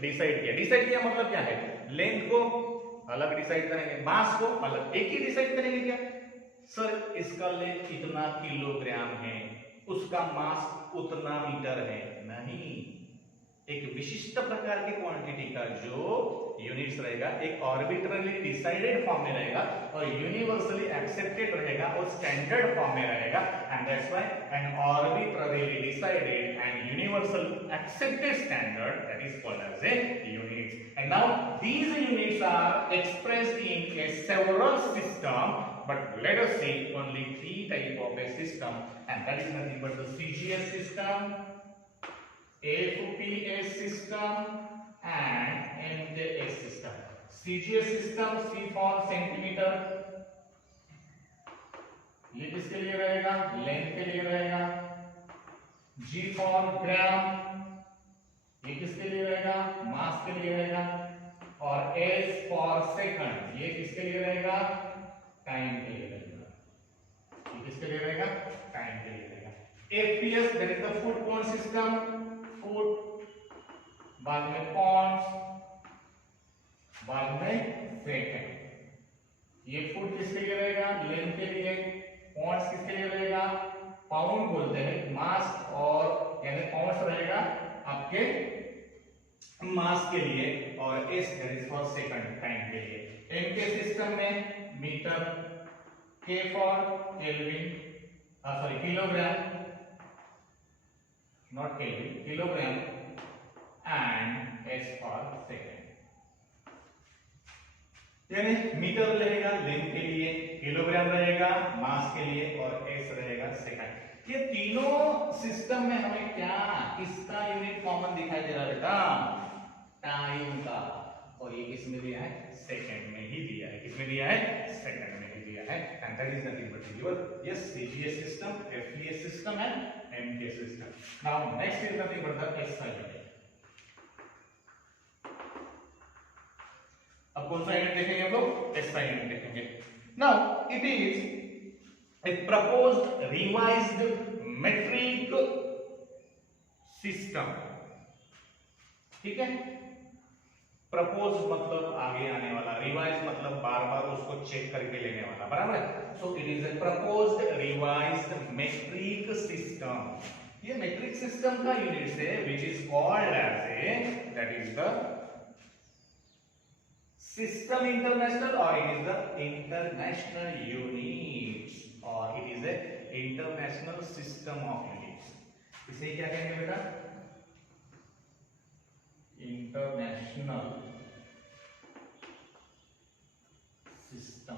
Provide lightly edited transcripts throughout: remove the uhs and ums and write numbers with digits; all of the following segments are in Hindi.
डिसाइड किया। डिसाइड किया मतलब क्या है, लेंथ को अलग डिसाइड करेंगे, मास को अलग, एक ही डिसाइड करेंगे क्या, सर इसका लेंथ इतना किलोग्राम है, उसका मास उतना मीटर है, नहीं, एक विशिष्ट प्रकार की क्वांटिटी का जो यूनिट्स रहेगा एक आर्बिट्रली डिसाइडेड फॉर्म में रहेगा और यूनिवर्सली एक्सेप्टेड रहेगा और स्टैंडर्ड फॉर्म में रहेगा, and that's why an arbitrarily decided and universal accepted standard that is called as a units. And now these units are expressed in a several system, but let us see only three type of a system, and that is nothing but the CGS system, FPS system and MKS system. CGS system C for centimetre, ये किसके लिए रहेगा, लेंथ के लिए रहेगा। G for ग्राम, ये किसके लिए रहेगा, मास के लिए रहेगा। और S for सेकंड, ये किसके लिए रहेगा, टाइम के लिए रहेगा। ये किसके लिए रहेगा, टाइम के लिए रहेगा। FPS that is the foot point system, foot, बाद में पॉन्ड्स, बाद में सेकंड। ये फुट किसके लिए रहेगा, लेंथ के लिए। पॉन्ड्स किसके लिए रहेगा, पाउंड बोलते हैं, मास और यानी पाउंड्स रहेगा आपके मास के लिए, और S that is for second, time के लिए। एमके सिस्टम में मीटर, के for kelvin, sorry kilogram, not Kelvin, kilogram, and S for second। यानी मीटर रहेगा लेंथ के लिए, किलोग्राम रहेगा मास के लिए, और S रहेगा सेकंड। ये तीनों सिस्टम में हमें क्या, किसका यूनिट कॉमन दिखाई दे रहा है बेटा, टाइम का, और ये किसमें दिया है, सेकंड में ही दिया है। किसमें दिया है, सेकंड में ही दिया है। And that is nothing but your yes CGS system, FPS system and MK system. Now next is nothing but the SI unit. अब कौन सा यूनिट देखेंगे हम लोग, एसआई यूनिट देखेंगे। Now it is a proposed revised metric system, ठीक है। प्रपोज मतलब आगे आने वाला, रिवाइज मतलब बार बार उसको चेक करके लेने वाला, बराबर है। So it is a proposed revised metric system. ये मेट्रिक सिस्टम का यूनिट है which is called as a, that is the system international, और it is the international unit, और it is a international system of units. इसे क्या कहेंगे बेटा, इंटरनेशनल सिस्टम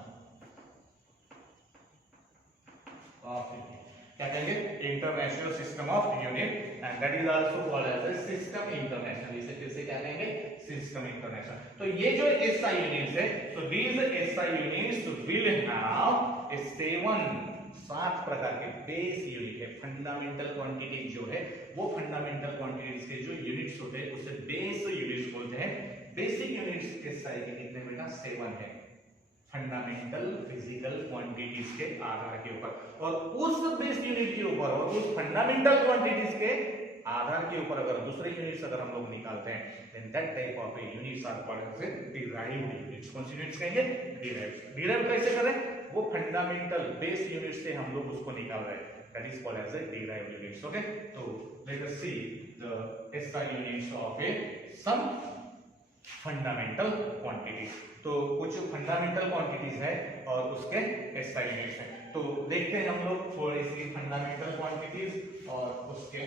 ऑफ यूनिट। क्या कहेंगे, international system of unit, and that is also called as a system international. इसे फिर से क्या कहेंगे, सिस्टम इंटरनेशनल। तो ये जो एसआई यूनिट्स है, so these SI units will have a 7 प्रकार के बेस यूनिट है। फंडामेंटल क्वांटिटी जो है वो फंडामेंटल क्वांटिटीज के जो यूनिट्स होते हैं उसे बेस यूनिट्स बोलते हैं। बेसिक यूनिट्स एसआई के कितने बेटा, 7 है, फंडामेंटल फिजिकल क्वांटिटीज के आधार के ऊपर, और उस बेस यूनिट के ऊपर और उस फंडामेंटल क्वांटिटीज के आधार के ऊपर अगर दूसरे यूनिट्स अगर हम लोग निकालते हैं, then that type of a units are called as derived units. कौन सी यूनिट्स कहेंगे, डिराइव्ड। डिराइव कैसे करें, वो फंडामेंटल बेस यूनिट से हम लोग उसको निकाल रहे हैं, that is called as a derived units. Okay, तो let us see the SI units of a some fundamental quantities. तो कुछ फंडामेंटल क्वांटिटीज है और उसके एसआई यूनिट्स हैं। तो देखते हैं हम लोग थोड़ी सी फंडामेंटल क्वांटिटीज और उसके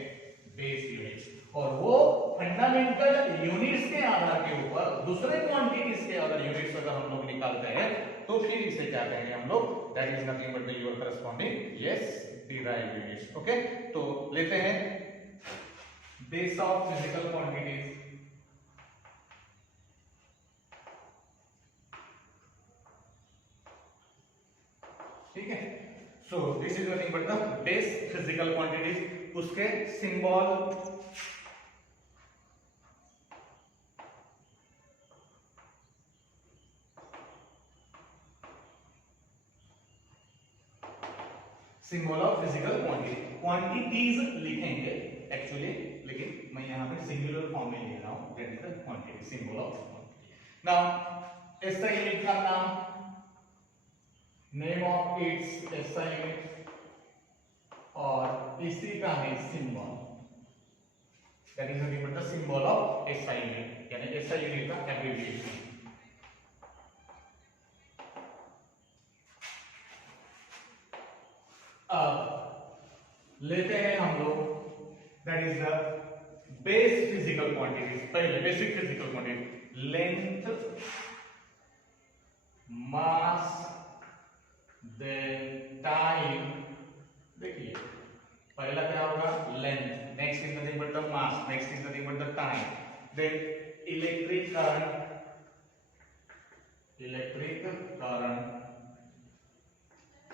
बेस यूनिट्स, और वो फंडामेंटल यूनिट्स के आधार के ऊपर दूसरे क्वांटिटीज के अगर यूनिट्स अगर हम लोग निकालते हैं तो फिर इसे क्या कहेंगे हम लोग, that is nothing but the your corresponding yes derived units. Okay, तो लेते हैं बेस ऑफ फिजिकल क्वांटिटीज। ठीक है, so this is nothing but the base physical quantities, उसके symbol symbol of physical quantity, quantities लिखेंगे एक्चुअली, लेकिन मैं यहाँ पे सिंगुलर फॉर्म में ले रहा हूँ, that is the quantity, symbol of quantity. Now SI unit का नाम, name of its SI unit, और इसी का है symbol, that is nothing but the symbol of SI unit, यानी एसआई यूनिट का एब्रिविएशन। अब लेते हैं हम लोग, that is the base physical quantities. पहले बेसिक फिजिकल क्वांटिटी, लेंथ, मास, देन टाइम। देखिए पहला क्या होगा, length, next is nothing but the mass, next is nothing but the time, then electric current,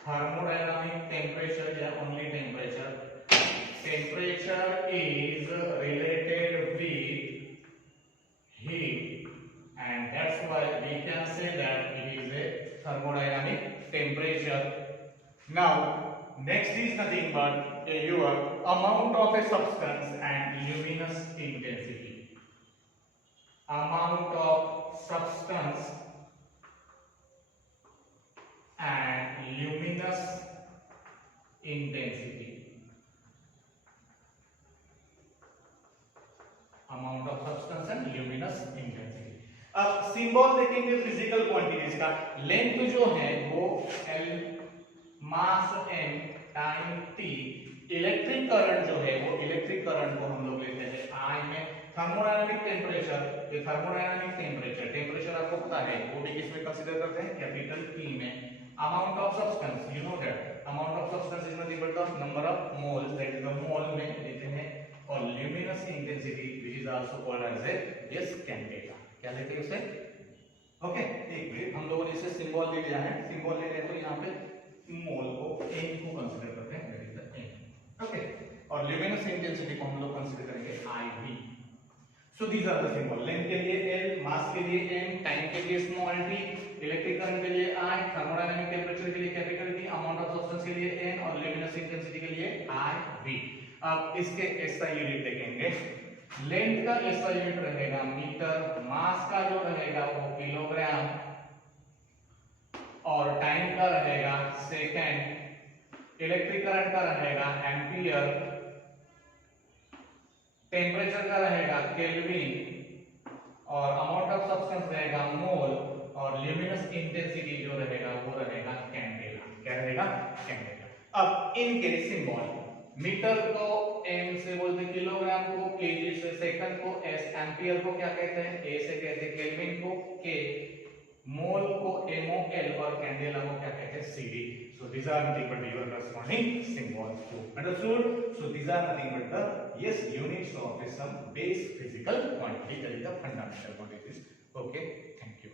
thermodynamic temperature या only temperature. Temperature is related with heat, and that's why we can say that it is a thermodynamic temperature. Now next is nothing but your amount of a substance and luminous intensity. Amount of substance and luminous intensity. Amount of substance and luminous intensity. अब सिंबल देखेंगे फिजिकल क्वांटिटीज का। लेंथ जो है वो L, मास M, time T, electric current जो है वो इलेक्ट्रिक करंट को हम लोग लेते हैं I में, थर्मोडायनामिक टेम्परेचर, ये थर्मोडायनामिक टेम्परेचर, टेम्परेचर आपको पता है वो भी किसमें कंसीडर करते हैं, कैपिटल T में। Amount of substance, you know that amount of substance is nothing but the number of moles, that is the mole में लेते हैं, और luminous intensity which is also called as a yes candela, क्या लेते हैं उसे, ओके। एक मिनट, हम लोगों ने इसे सिंबल ले लिया है, सिंबल ले रहे हैं तो यहाँ पे मोल को n को कंसीडर करते हैं, that is the n, okay, और luminous intensity को हम लोग कंसीडर करेंगे IV। So these are the symbol, length के लिए L, मास के लिए M, टाइम के लिए स्मॉल t, इलेक्ट्रिक करंट के लिए I, थर्मोडायनामिक टेम्परेचर के लिए capital T, amount of substance के लिए N, और ल्यूमिनस इंटेंसिटी के लिए IV। अब इसके एसआई यूनिट देखेंगे। लेंथ का एसआई यूनिट रहेगा मीटर, मास का जो रहेगा वो किलोग्राम, और टाइम का रहेगा सेकंड, इलेक्ट्रिक करंट का रहेगा एम्पियर, टेम्परेचर का रहेगा केल्विन, और अमाउंट ऑफ सब्सटेंस रहेगा मोल, और ल्यूमिनस इंटेंसिटी जो रहेगा वो रहेगा कैंडेला। क्या रहेगा? कैंडेला। अब इनके सिंबल, मीटर को m से बोलते हैं, किलोग्राम को kg से, सेकंड को s, एम्पियर को क्या कहते हैं, a से कहते हैं, केल्विन को k, मोल को mol, और कैंडेला को क्या कहते हैं, cd। So these are nothing but your corresponding symbols. So understood? So these are nothing but the yes units of some base physical quantity, that is the fundamental quantities. Okay, thank you.